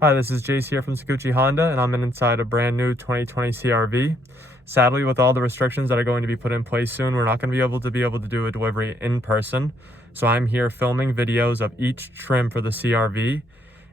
Hi, this is Jace here from Sakuchi Honda, and I'm inside a brand new 2020 CRV. Sadly, with all the restrictions that are going to be put in place soon, we're not going to be able to do a delivery in person. So I'm here filming videos of each trim for the CRV,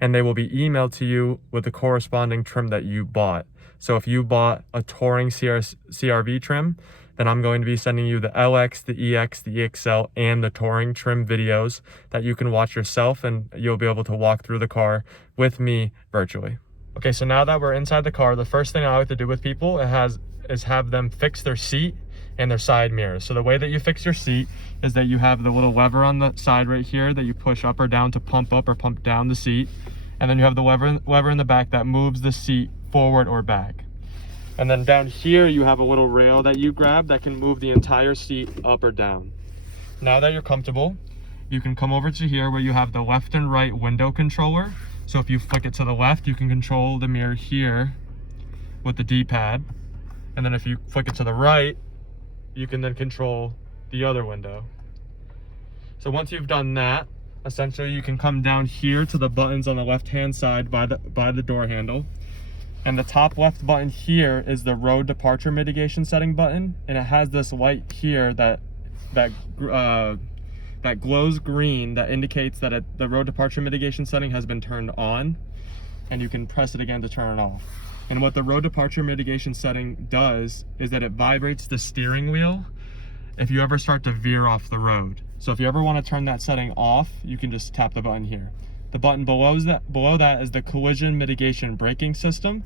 and they will be emailed to you with the corresponding trim that you bought. So if you bought a Touring CRV trim, then I'm going to be sending you the LX, the EX, the EXL, and the Touring trim videos that you can watch yourself, and you'll be able to walk through the car with me virtually. Okay, so now that we're inside the car, the first thing I like to do with people is have them fix their seat and their side mirrors. So the way that you fix your seat is that you have the little lever on the side right here that you push up or down to pump up or pump down the seat. And then you have the lever in the back that moves the seat forward or back. And then down here, you have a little rail that you grab that can move the entire seat up or down. Now that you're comfortable, you can come over to here where you have the left and right window controller. So if you flick it to the left, you can control the mirror here with the D-pad. And then if you flick it to the right, you can then control the other window. So once you've done that, essentially you can come down here to the buttons on the left-hand side by the door handle. And the top left button here is the road departure mitigation setting button, and it has this light here that glows green that indicates that the road departure mitigation setting has been turned on, and you can press it again to turn it off. And what the road departure mitigation setting does is that it vibrates the steering wheel if you ever start to veer off the road. So if you ever want to turn that setting off, you can just tap the button here. The button below that is the collision mitigation braking system.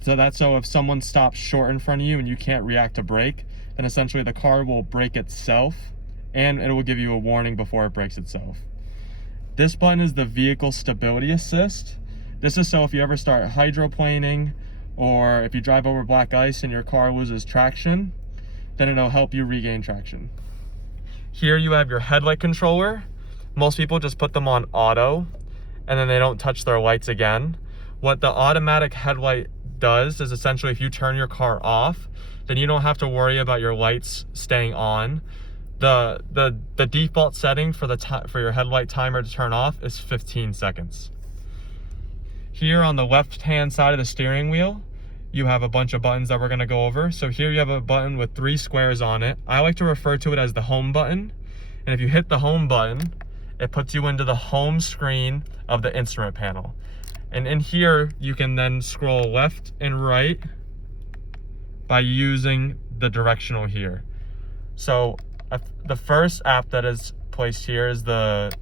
So if someone stops short in front of you and you can't react to brake, then essentially the car will brake itself, and it will give you a warning before it brakes itself. This button is the vehicle stability assist. This is so if you ever start hydroplaning, or if you drive over black ice and your car loses traction, then it'll help you regain traction. Here you have your headlight controller. Most people just put them on auto, and then they don't touch their lights again. What the automatic headlight does is essentially if you turn your car off, then you don't have to worry about your lights staying on. The default setting for your headlight timer to turn off is 15 seconds. Here on the left-hand side of the steering wheel, you have a bunch of buttons that we're gonna go over. So here you have a button with 3 squares on it. I like to refer to it as the home button. And if you hit the home button, it puts you into the home screen of the instrument panel. And in here, you can then scroll left and right by using the directional here. So the first app that is placed here is the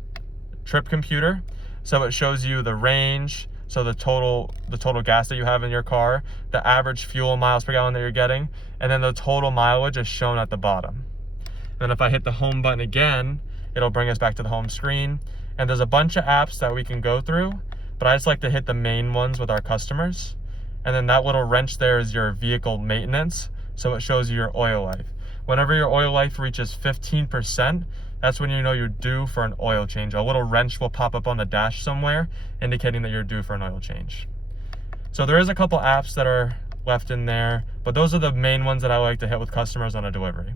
trip computer. So it shows you the range, so the total gas that you have in your car, the average fuel miles per gallon that you're getting, and then the total mileage is shown at the bottom. And if I hit the home button again, it'll bring us back to the home screen. And there's a bunch of apps that we can go through, but I just like to hit the main ones with our customers. And then that little wrench there is your vehicle maintenance. So it shows you your oil life. Whenever your oil life reaches 15%, that's when you know you're due for an oil change. A little wrench will pop up on the dash somewhere, indicating that you're due for an oil change. So there is a couple apps that are left in there, but those are the main ones that I like to hit with customers on a delivery.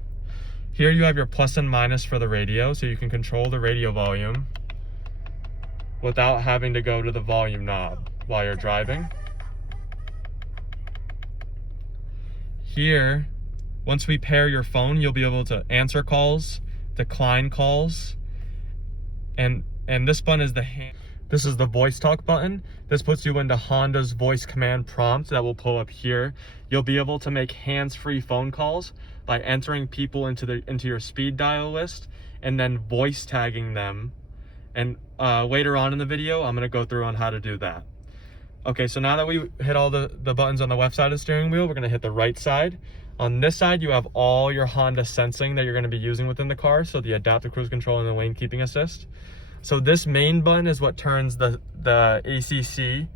Here you have your plus and minus for the radio, so you can control the radio volume without having to go to the volume knob while you're driving. Here, once we pair your phone, you'll be able to answer calls, decline calls, and this button is this is the voice talk button. This puts you into Honda's voice command prompt that will pull up here. You'll be able to make hands-free phone calls by entering people into your speed dial list and then voice tagging them. And later on in the video, I'm gonna go through on how to do that. Okay, so now that we hit all the buttons on the left side of the steering wheel, we're gonna hit the right side. On this side, you have all your Honda sensing that you're gonna be using within the car, so the adaptive cruise control and the lane keeping assist. So this main button is what turns the ACC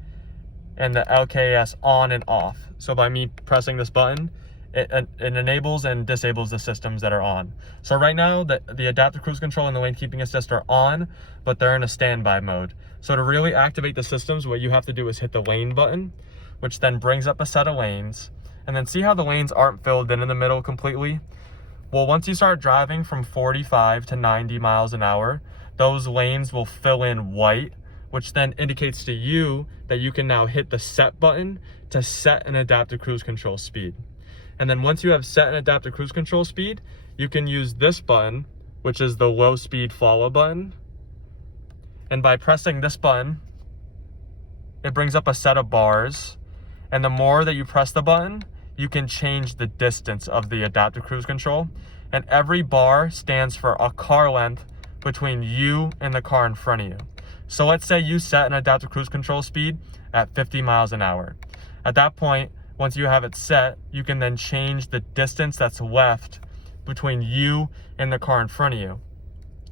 and the LKAS on and off. So by me pressing this button, it enables and disables the systems that are on. So right now, the adaptive cruise control and the lane keeping assist are on, but they're in a standby mode. So to really activate the systems, what you have to do is hit the lane button, which then brings up a set of lanes. And then see how the lanes aren't filled in the middle completely? Well, once you start driving from 45 to 90 miles an hour, those lanes will fill in white which then indicates to you that you can now hit the set button to set an adaptive cruise control speed. And then once you have set an adaptive cruise control speed, you can use this button, which is the low speed follow button. And by pressing this button, it brings up a set of bars. And the more that you press the button, you can change the distance of the adaptive cruise control. And every bar stands for a car length between you and the car in front of you. So let's say you set an adaptive cruise control speed at 50 miles an hour. At that point, once you have it set, you can then change the distance that's left between you and the car in front of you.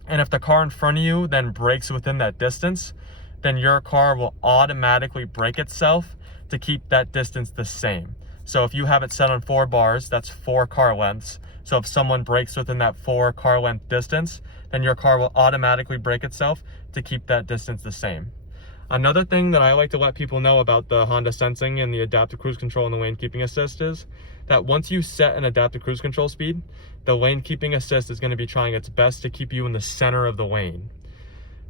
And if the car in front of you then brakes within that distance, then your car will automatically brake itself to keep that distance the same. So if you have it set on 4 bars, that's 4 car lengths. So if someone brakes within that 4 car length distance, then your car will automatically brake itself to keep that distance the same. Another thing that I like to let people know about the Honda Sensing and the adaptive cruise control and the lane keeping assist is that once you set an adaptive cruise control speed, the lane keeping assist is going to be trying its best to keep you in the center of the lane.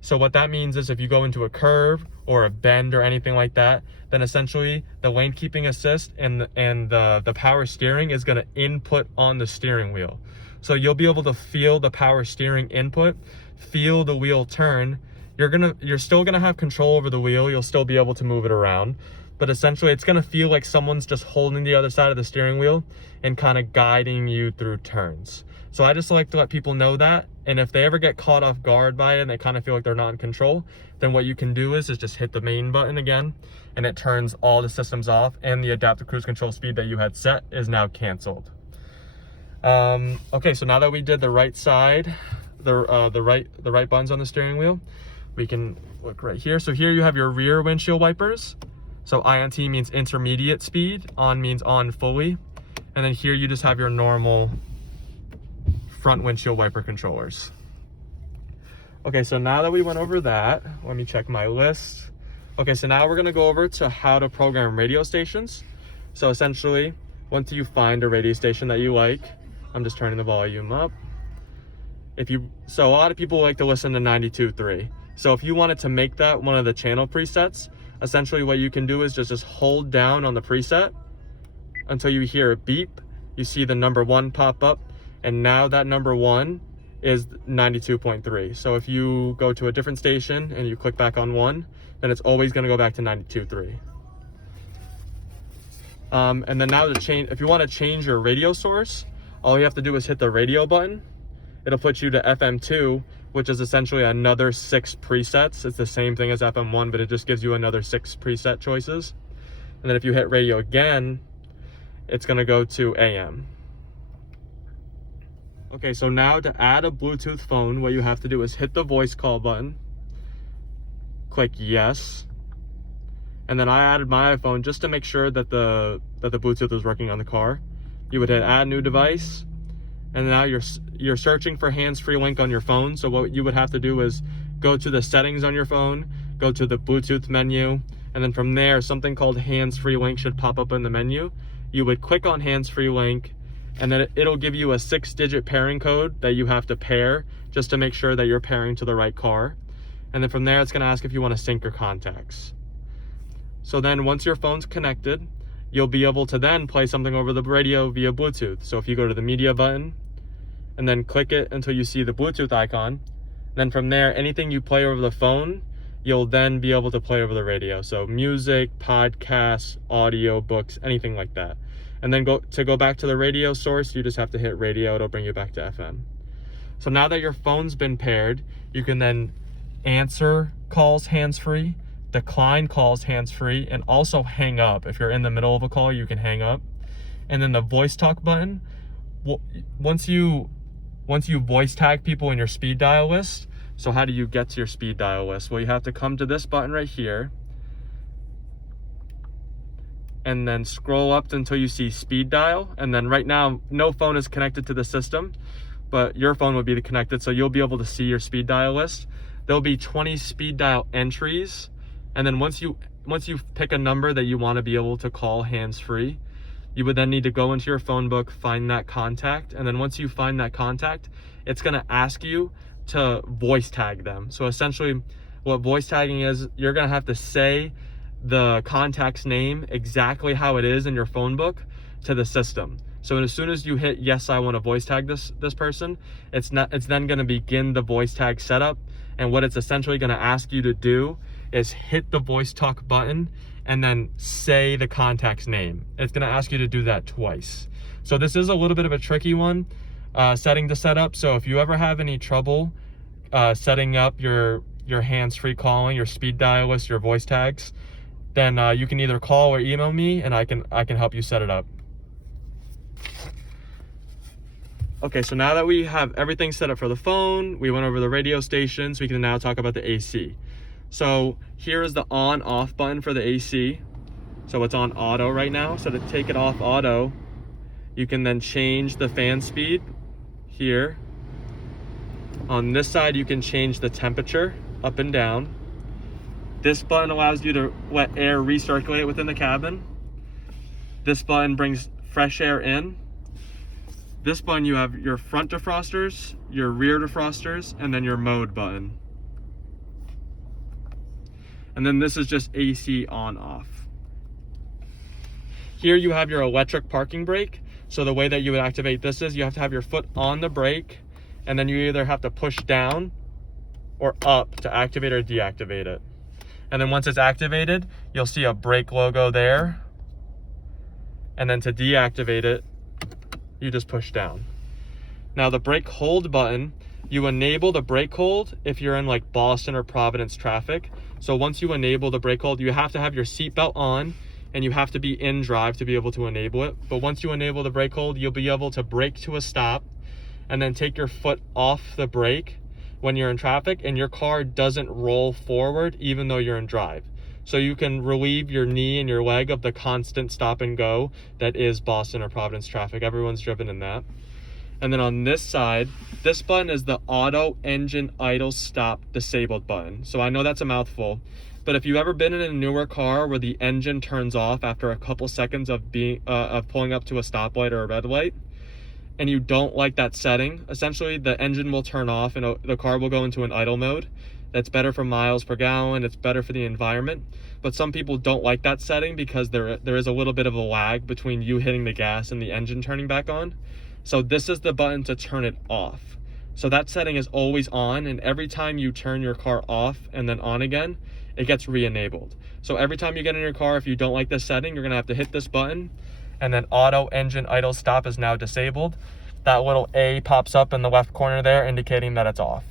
So what that means is if you go into a curve or a bend or anything like that, then essentially the lane keeping assist and the power steering is going to input on the steering wheel. So you'll be able to feel the power steering input, feel the wheel turn. You're still gonna have control over the wheel. You'll still be able to move it around, but essentially it's gonna feel like someone's just holding the other side of the steering wheel and kind of guiding you through turns. So I just like to let people know that. And if they ever get caught off guard by it and they kind of feel like they're not in control, then what you can do is just hit the main button again, and it turns all the systems off, and the adaptive cruise control speed that you had set is now canceled. Okay, so now that we did the right side, the right buttons on the steering wheel, we can look right here. So here you have your rear windshield wipers. So INT means intermediate speed, on means on fully. And then here you just have your normal front windshield wiper controllers. Okay, so now that we went over that, let me check my list. Okay, so now we're gonna go over to how to program radio stations. So essentially, once you find a radio station that you like, I'm just turning the volume up. So a lot of people like to listen to 92.3. So if you wanted to make that one of the channel presets, essentially what you can do is just hold down on the preset until you hear a beep. You see the number 1 pop up, and now that number 1 is 92.3. So if you go to a different station and you click back on 1, then it's always going to go back to 92.3. And then now if you want to change your radio source, all you have to do is hit the radio button. It'll put you to FM2, which is essentially another 6 presets. It's the same thing as FM1, but it just gives you another 6 preset choices. And then if you hit radio again, it's going to go to AM. Okay, so now to add a Bluetooth phone, what you have to do is hit the voice call button, click yes, and then I added my iPhone just to make sure that the Bluetooth was working on the car. You would hit add new device, and now you're searching for hands-free link on your phone. So what you would have to do is go to the settings on your phone, go to the Bluetooth menu, and then from there something called hands-free link should pop up in the menu. You would click on hands-free link, and then it'll give you a 6-digit pairing code that you have to pair just to make sure that you're pairing to the right car. And then from there it's going to ask if you want to sync your contacts. So then once your phone's connected, you'll be able to then play something over the radio via Bluetooth. So if you go to the media button and then click it until you see the Bluetooth icon, then from there, anything you play over the phone, you'll then be able to play over the radio. So music, podcasts, audio, books, anything like that. And then to go back to the radio source, you just have to hit radio. It'll bring you back to FM. So now that your phone's been paired, you can then answer calls hands-free, decline calls hands-free, and also hang up. If you're in the middle of a call, you can hang up. And then the voice talk button, once you voice tag people in your speed dial list, so how do you get to your speed dial list? Well, you have to come to this button right here and then scroll up until you see speed dial. And then right now, no phone is connected to the system, but your phone will be connected, so you'll be able to see your speed dial list. There'll be 20 speed dial entries. And then once you pick a number that you want to be able to call hands-free, you would then need to go into your phone book, find that contact. And then once you find that contact, it's going to ask you to voice tag them. So essentially, What voice tagging is, you're gonna have to say the contact's name exactly how it is in your phone book to the system. So as soon as you hit yes, I want to voice tag this person, it's then going to begin the voice tag setup. And what it's essentially going to ask you to do is hit the voice talk button and then say the contact's name. It's going to ask you to do that twice. So this is a little bit of a tricky one, setting to set up. So if you ever have any trouble setting up your hands-free calling, your speed dial list, your voice tags, then you can either call or email me, and I can help you set it up. Okay, so now that we have everything set up for the phone, we went over the radio stations, we can now talk about the AC. So here is the on-off button for the AC. So it's on auto right now. So to take it off auto, you can then change the fan speed here. On this side, you can change the temperature up and down. This button allows you to let air recirculate within the cabin. This button brings fresh air in. This button, you have your front defrosters, your rear defrosters, and then your mode button. And then this is just AC on off. Here you have your electric parking brake. So the way that you would activate this is you have to have your foot on the brake, and then you either have to push down or up to activate or deactivate it. And then once it's activated, you'll see a brake logo there. And then to deactivate it, you just push down. Now the brake hold button, you enable the brake hold if you're in like Boston or Providence traffic. So once you enable the brake hold, you have to have your seatbelt on and you have to be in drive to be able to enable it. But once you enable the brake hold, you'll be able to brake to a stop and then take your foot off the brake when you're in traffic, and your car doesn't roll forward even though you're in drive. So you can relieve your knee and your leg of the constant stop and go that is Boston or Providence traffic. Everyone's driven in that. And then on this side, this button is the auto engine idle stop disabled button. So I know that's a mouthful, but if you've ever been in a newer car where the engine turns off after a couple seconds of pulling up to a stoplight or a red light, and you don't like that setting, essentially the engine will turn off and the car will go into an idle mode. That's better for miles per gallon, it's better for the environment. But some people don't like that setting because there is a little bit of a lag between you hitting the gas and the engine turning back on. So this is the button to turn it off. So that setting is always on, and every time you turn your car off and then on again, it gets re-enabled. So every time you get in your car, if you don't like this setting, you're gonna have to hit this button, and then auto engine idle stop is now disabled. That little A pops up in the left corner there, indicating that it's off.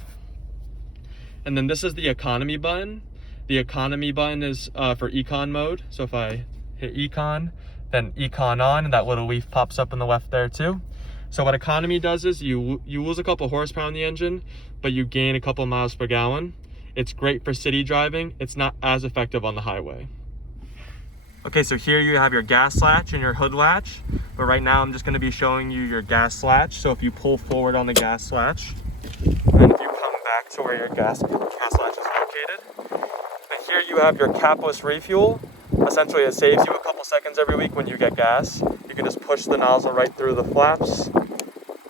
And then this is the economy button. The economy button is for econ mode. So if I hit econ, then econ on, and that little leaf pops up in the left there too. So what economy does is you lose a couple horsepower in the engine, but you gain a couple miles per gallon. It's great for city driving. It's not as effective on the highway. Okay, so here you have your gas latch and your hood latch, but right now I'm just going to be showing you your gas latch. So if you pull forward on the gas latch, and if you come back to where your gas latch is located, and here you have your capless refuel. Essentially, it saves you a couple seconds every week when you get gas. You can just push the nozzle right through the flaps.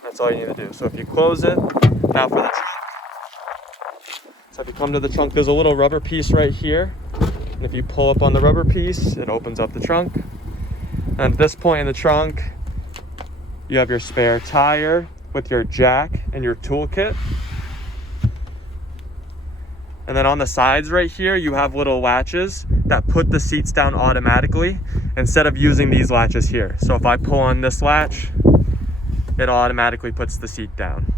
That's all you need to do. So if you close it, now for the trunk. So if you come to the trunk, there's a little rubber piece right here. And if you pull up on the rubber piece, it opens up the trunk. And at this point in the trunk, you have your spare tire with your jack and your toolkit. And then on the sides right here, you have little latches that put the seats down automatically instead of using these latches here. So if I pull on this latch, it automatically puts the seat down.